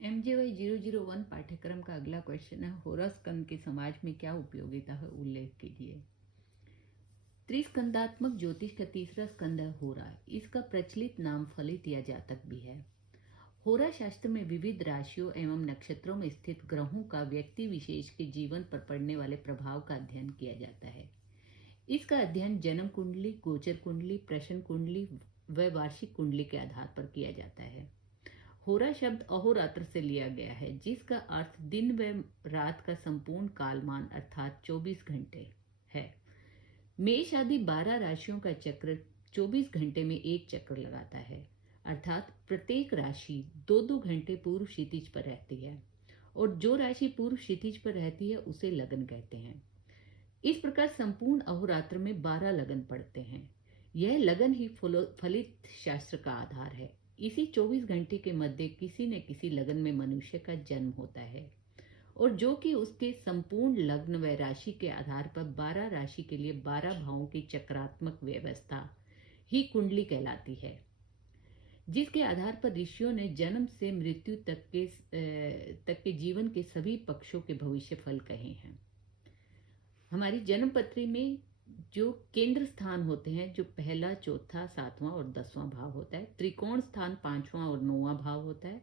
MJY 001 पाठ्यक्रम का अगला क्वेश्चन है, होरा स्कंद के समाज में क्या उपयोगिता है, उल्लेख कीजिए। त्रिस्कंदात्मक ज्योतिष का तीसरा स्कंद है होरा। इसका प्रचलित नाम फलित या जातक भी है। होरा शास्त्र में विविध राशियों एवं नक्षत्रों में स्थित ग्रहों का व्यक्ति विशेष के जीवन पर पड़ने वाले प्रभाव का अध्ययन किया जाता है। इसका अध्ययन जन्म कुंडली, गोचर कुंडली, प्रश्न कुंडली व वार्षिक कुंडली के आधार पर किया जाता है। होरा शब्द अहोरात्र से लिया गया है, जिसका अर्थ दिन व रात का संपूर्ण कालमान अर्थात 24 घंटे है। मेष आदि 12 राशियों का चक्र 24 घंटे में एक चक्र लगाता है, अर्थात प्रत्येक राशि 2-2 घंटे पूर्व क्षितिज पर रहती है और जो राशि पूर्व क्षितिज पर रहती है उसे लगन कहते हैं। इस प्रकार संपूर्ण अहोरात्र में 12 लगन पड़ते हैं। यह लगन ही फलित शास्त्र का आधार है। इसी 24 घंटे के मध्य किसी न किसी लगन में मनुष्य का जन्म होता है और जो कि उसके संपूर्ण लग्न व राशि के आधार पर 12 राशि के लिए 12 भावों की चक्रात्मक व्यवस्था ही कुंडली कहलाती है, जिसके आधार पर ऋषियों ने जन्म से मृत्यु तक के जीवन के सभी पक्षों के भविष्य फल कहे हैं। हमारी जन्म पत्री में जो केंद्र स्थान होते हैं, जो पहला, चौथा, 7वां और 10वां भाव होता है, त्रिकोण स्थान 5वां और 9वां भाव होता है,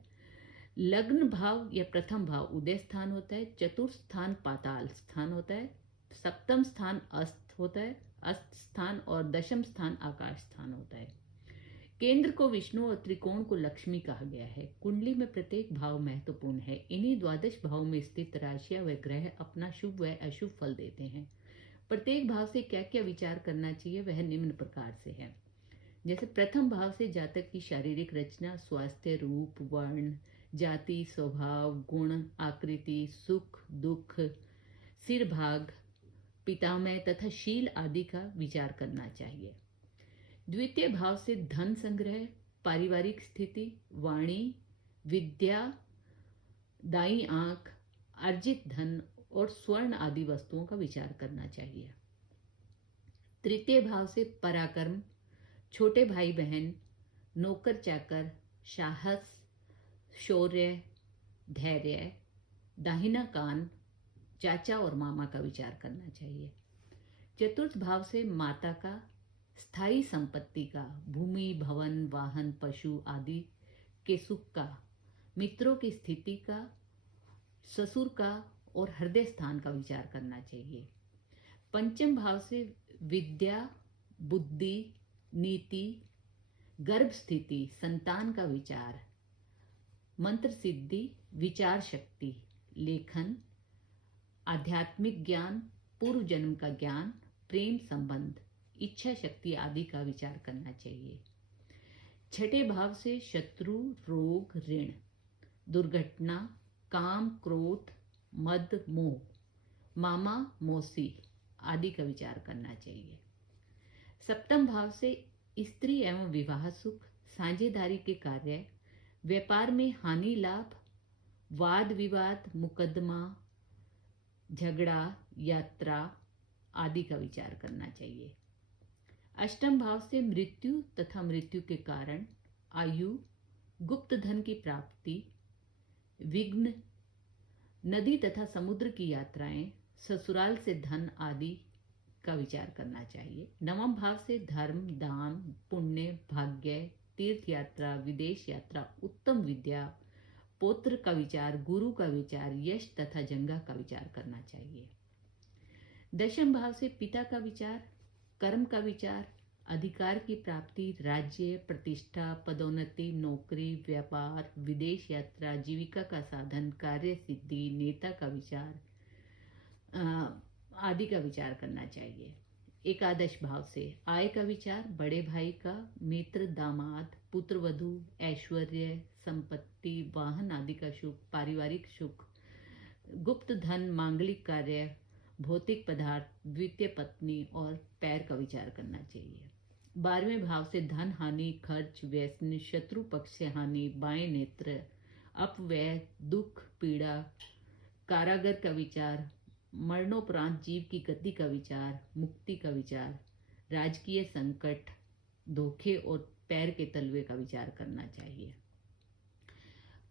लग्न भाव या प्रथम भाव उदय स्थान होता है, चतुर्थ स्थान पाताल स्थान होता है, सप्तम स्थान अस्त होता है, अस्त स्थान और दशम स्थान आकाश स्थान होता है। केंद्र को विष्णु और त्रिकोण को लक्ष्मी कहा गया है। कुंडली में प्रत्येक भाव महत्वपूर्ण है। इन्हीं द्वादश भाव में स्थित राशियां व ग्रह अपना शुभ व अशुभ फल देते हैं। प्रत्येक भाव से क्या क्या विचार करना चाहिए वह निम्न प्रकार से है। जैसे प्रथम भाव से जातक की शारीरिक रचना, स्वास्थ्य, रूप, वर्ण, जाति, स्वभाव, गुण, आकृति, सुख दुख, सिर भाग, पितामह तथा शील आदि का विचार करना चाहिए। द्वितीय भाव से धन संग्रह, पारिवारिक स्थिति, वाणी, विद्या, दाई आंख, अर्जित धन और स्वर्ण आदि वस्तुओं का विचार करना चाहिए। तृतीय भाव से पराक्रम, छोटे भाई बहन, नौकर चाकर, साहस, शौर्य, धैर्य, दाहिना कान, चाचा और मामा का विचार करना चाहिए। चतुर्थ भाव से माता का, स्थायी संपत्ति का, भूमि, भवन, वाहन, पशु आदि के सुख का, मित्रों की स्थिति का, ससुर का और हृदय स्थान का विचार करना चाहिए। पंचम भाव से विद्या, बुद्धि, नीति, गर्भ स्थिति, संतान का विचार, मंत्र सिद्धि, विचार शक्ति, लेखन, आध्यात्मिक ज्ञान, पूर्व जन्म का ज्ञान, प्रेम संबंध, इच्छा शक्ति आदि का विचार करना चाहिए। छठे भाव से शत्रु, रोग, ऋण, दुर्घटना, काम, क्रोध, मद, मोह, मामा, मौसी आदि का विचार करना चाहिए। सप्तम भाव से स्त्री एवं विवाह सुख, साझेदारी के कार्य, व्यापार में हानि लाभ, वाद विवाद, मुकदमा, झगड़ा, यात्रा आदि का विचार करना चाहिए। अष्टम भाव से मृत्यु तथा मृत्यु के कारण, आयु, गुप्त धन की प्राप्ति, विघ्न, नदी तथा समुद्र की यात्राएं, ससुराल से धन आदि का विचार करना चाहिए। नवम भाव से धर्म, दान, पुण्य, भाग्य, तीर्थ यात्रा, विदेश यात्रा, उत्तम विद्या, पौत्र का विचार, गुरु का विचार, यश तथा जंगा का विचार करना चाहिए। दशम भाव से पिता का विचार, कर्म का विचार, अधिकार की प्राप्ति, राज्य, प्रतिष्ठा, पदोन्नति, नौकरी, व्यापार, विदेश यात्रा, जीविका का साधन, कार्य सिद्धि, नेता का विचार आदि का विचार करना चाहिए। एकादश भाव से आय का विचार, बड़े भाई का, मित्र, दामाद, पुत्र वधु, ऐश्वर्य, संपत्ति, वाहन आदि का सुख, पारिवारिक सुख, गुप्त धन, मांगलिक कार्य, भौतिक पदार्थ, द्वितीय पत्नी और पैर का विचार करना चाहिए। 12वें भाव से धन हानि, खर्च, व्यसन, शत्रु पक्ष से हानि, बाएं नेत्र, अपव्यय, दुख, पीड़ा, कारागर का विचार, मरणोपरांत जीव की गति का विचार, मुक्ति का विचार, राजकीय संकट, धोखे और पैर के तलवे का विचार करना चाहिए।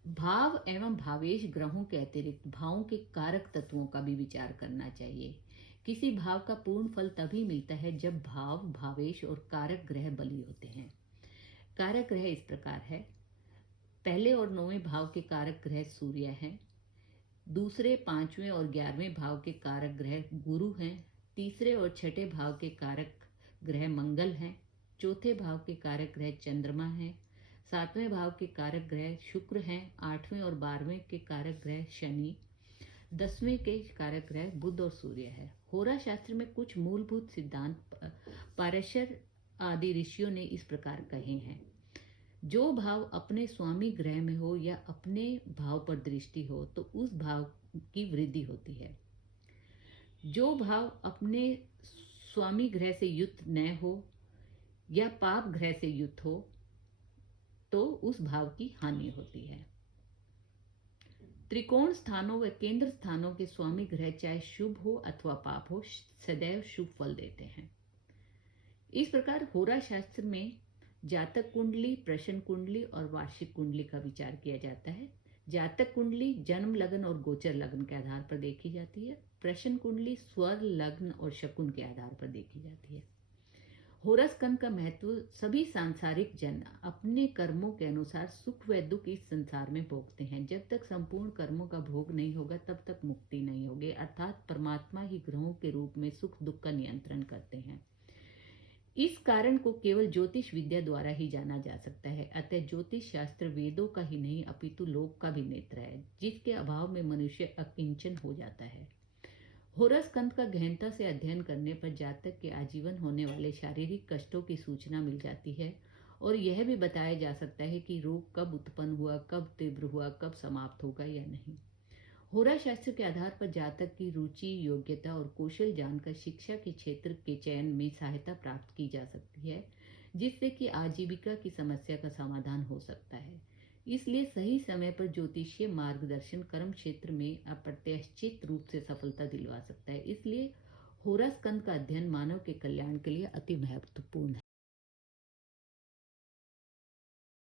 भाव एवं भावेश ग्रहों के अतिरिक्त भावों के कारक तत्वों का भी विचार करना चाहिए। किसी भाव का पूर्ण फल तभी मिलता है जब भाव, भावेश और कारक ग्रह बली होते हैं। कारक ग्रह इस प्रकार है। पहले और 9वें भाव के कारक ग्रह सूर्य हैं। दूसरे, 5वें और 11वें भाव के कारक ग्रह गुरु हैं। तीसरे और छठे भाव के कारक ग्रह मंगल हैं। चौथे भाव के कारक ग्रह चंद्रमा हैं। 7वें भाव के कारक ग्रह शुक्र हैं। 8वें और 12वें के कारक ग्रह शनि। 10वें के कारक ग्रह बुध और सूर्य है। होरा शास्त्र में कुछ मूलभूत सिद्धांत पारशर आदि ऋषियों ने इस प्रकार कहे हैं। जो भाव अपने स्वामी ग्रह में हो या अपने भाव पर दृष्टि हो तो उस भाव की वृद्धि होती है। जो भाव अपने स्वामी ग्रह से युक्त न हो या पाप ग्रह से युक्त हो तो उस भाव की हानि होती है। त्रिकोण स्थानों व केंद्र स्थानों के स्वामी ग्रह चाहे शुभ हो अथवा पाप हो, सदैव शुभ फल देते हैं। इस प्रकार होरा शास्त्र में जातक कुंडली, प्रश्न कुंडली और वार्षिक कुंडली का विचार किया जाता है। जातक कुंडली जन्म लग्न और गोचर लग्न के आधार पर देखी जाती है। प्रश्न कुंडली स्वर लग्न और शकुन के आधार पर देखी जाती है। होरा स्कंद का महत्व सभी सांसारिक जन अपने कर्मों के अनुसार सुख व दुख इस संसार में भोगते हैं। जब तक संपूर्ण कर्मों का भोग नहीं होगा तब तक मुक्ति नहीं होगी, अर्थात परमात्मा ही ग्रहों के रूप में सुख दुख का नियंत्रण करते हैं। इस कारण को केवल ज्योतिष विद्या द्वारा ही जाना जा सकता है। अतः ज्योतिष शास्त्र वेदों का ही नहीं अपितु लोक का भी नेत्र है, जिसके अभाव में मनुष्य अकिंचन हो जाता है। होरा स्कंद का गहनता से अध्ययन करने पर जातक के आजीवन होने वाले शारीरिक कष्टों की सूचना मिल जाती है और यह भी बताया जा सकता है कि रोग कब उत्पन्न हुआ, कब तीव्र हुआ, कब समाप्त होगा या नहीं। होरा शास्त्र के आधार पर जातक की रुचि, योग्यता और कौशल जानकर शिक्षा के क्षेत्र के चयन में सहायता प्राप्त की जा सकती है, जिससे कि आजीविका की समस्या का समाधान हो सकता है। इसलिए सही समय पर ज्योतिषीय मार्गदर्शन कर्म क्षेत्र में अप्रत्याशित रूप से सफलता दिलवा सकता है। इसलिए होरा स्कंद का अध्ययन मानव के कल्याण के लिए अति महत्वपूर्ण है।